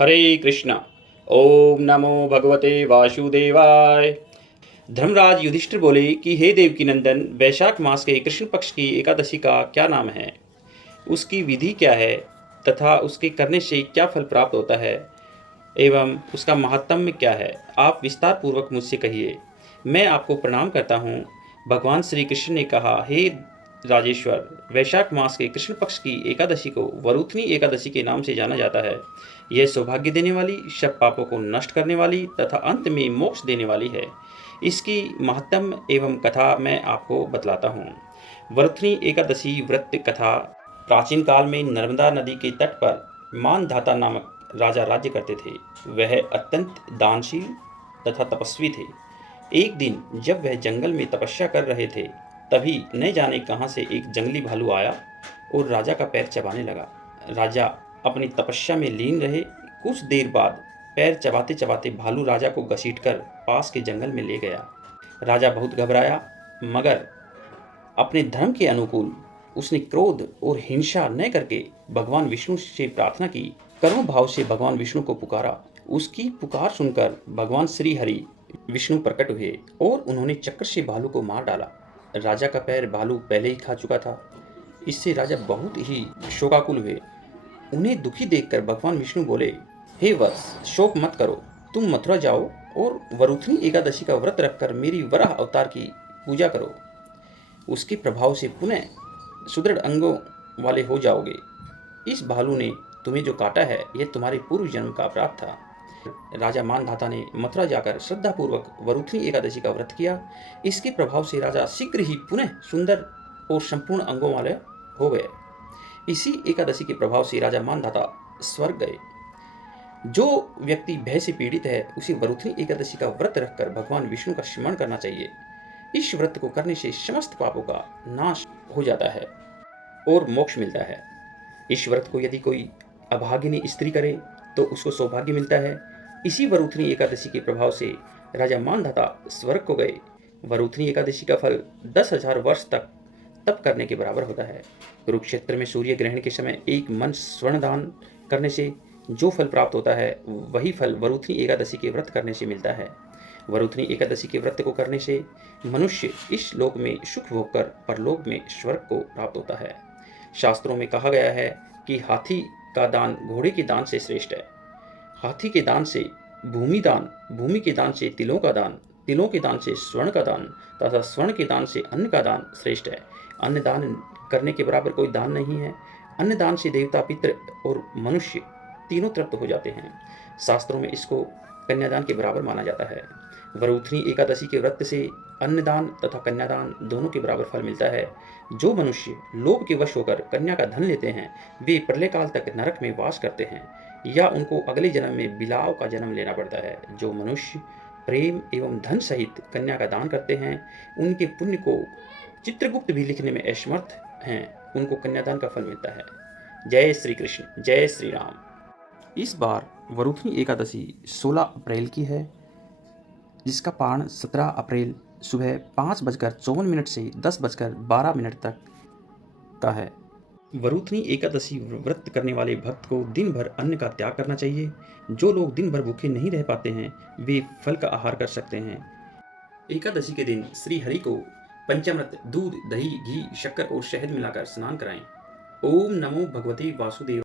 हरे कृष्णा। ओम नमो भगवते वासुदेवाय। धर्मराज युधिष्ठिर बोले कि हे देवकी नंदन, वैशाख मास के कृष्ण पक्ष की एकादशी का क्या नाम है, उसकी विधि क्या है तथा उसके करने से क्या फल प्राप्त होता है एवं उसका महात्म्य क्या है, आप विस्तार पूर्वक मुझसे कहिए। मैं आपको प्रणाम करता हूँ। भगवान श्री कृष्ण ने कहा, हे राजेश्वर, वैशाख मास के कृष्ण पक्ष की एकादशी को वरुथनी एकादशी के नाम से जाना जाता है। यह सौभाग्य देने वाली, सब पापों को नष्ट करने वाली तथा अंत में मोक्ष देने वाली है। इसकी महात्म्य एवं कथा मैं आपको बतलाता हूँ। वरुथनी एकादशी व्रत कथा। प्राचीन काल में नर्मदा नदी के तट पर मानधाता नामक राजा राज्य करते थे। वह अत्यंत दानशील तथा तपस्वी थे। एक दिन जब वह जंगल में तपस्या कर रहे थे, तभी न जाने कहां से एक जंगली भालू आया और राजा का पैर चबाने लगा। राजा अपनी तपस्या में लीन रहे। कुछ देर बाद पैर चबाते चबाते भालू राजा को घसीटकर पास के जंगल में ले गया। राजा बहुत घबराया, मगर अपने धर्म के अनुकूल उसने क्रोध और हिंसा न करके भगवान विष्णु से प्रार्थना की। करुण भाव से भगवान विष्णु को पुकारा। उसकी पुकार सुनकर भगवान श्री हरि विष्णु प्रकट हुए और उन्होंने चक्र से भालू को मार डाला। राजा का पैर भालू पहले ही खा चुका था। इससे राजा बहुत ही शोकाकुल हुए। उन्हें दुखी देखकर भगवान विष्णु बोले, हे वत्स, शोक मत करो। तुम मथुरा जाओ और वरुथनी एकादशी का व्रत रखकर मेरी वराह अवतार की पूजा करो। उसके प्रभाव से पुनः सुदृढ़ अंगों वाले हो जाओगे। इस भालू ने तुम्हें जो काटा है, यह तुम्हारे पूर्व जन्म का अपराध था। राजा मानधाता ने मथुरा जाकर श्रद्धापूर्वक वरुथनी एकादशी का व्रत किया। इसके प्रभाव से राजा शीघ्र ही पुनः सुंदर और संपूर्ण अंगों वाले हो गए। इसी एकादशी के प्रभाव से राजा मानधाता स्वर्ग गए। जो व्यक्ति भय से पीड़ित है, उसे वरुथनी एकादशी का व्रत रखकर भगवान विष्णु का स्मरण करना चाहिए। इस व्रत को करने से समस्त पापों का नाश हो जाता है और मोक्ष मिलता है। इस व्रत को यदि कोई अभागिनी स्त्री करे तो उसको सौभाग्य मिलता है। इसी वरुथनी एकादशी के प्रभाव से राजा मानधाता स्वर्ग को गए। वरुथनी एकादशी का फल 10,000 वर्ष तक तप करने के बराबर होता है। कुरुक्षेत्र में सूर्य ग्रहण के समय एक मन स्वर्ण दान करने से जो फल प्राप्त होता है, वही फल वरुथनी एकादशी के व्रत करने से मिलता है। वरुथनी एकादशी के व्रत को करने से मनुष्य इस लोक में सुख भोग कर परलोक में स्वर्ग को प्राप्त होता है। शास्त्रों में कहा गया है कि हाथी का दान घोड़े के दान से श्रेष्ठ है। हाथी के दान से भूमि दान, भूमि के दान से तिलों का दान, तिलों के दान से स्वर्ण का दान तथा स्वर्ण के दान से अन्न का दान श्रेष्ठ है। अन्न दान करने के बराबर कोई दान नहीं है। अन्न दान से देवता, पितृ और मनुष्य तीनों तृप्त हो जाते हैं। शास्त्रों में इसको कन्यादान के बराबर माना जाता है। वरुथनी एकादशी के व्रत से अन्नदान तथा कन्यादान दोनों के बराबर फल मिलता है। जो मनुष्य लोभ के वश होकर कन्या का धन लेते हैं, वे प्रलय काल तक नरक में वास करते हैं या उनको अगले जन्म में बिलाव का जन्म लेना पड़ता है। जो मनुष्य प्रेम एवं धन सहित कन्या का दान करते हैं, उनके पुण्य को चित्रगुप्त भी लिखने में असमर्थ हैं, उनको कन्यादान का फल मिलता है। जय श्री कृष्ण, जय श्री राम। इस बार वरुथनी एकादशी 16 अप्रैल की है, जिसका पारण 17 अप्रैल सुबह 5:54 से 10:12 तक का है। वरुथनी एकादशी व्रत करने वाले भक्त को दिन भर अन्न का त्याग करना चाहिए। जो लोग दिन भर भूखे नहीं रह पाते हैं, वे फल का आहार कर सकते हैं। एकादशी के दिन श्री हरि को पंचामृत, दूध, दही, घी, शक्कर और शहद मिलाकर स्नान कराएं। ओम नमो भगवते वासुदेव।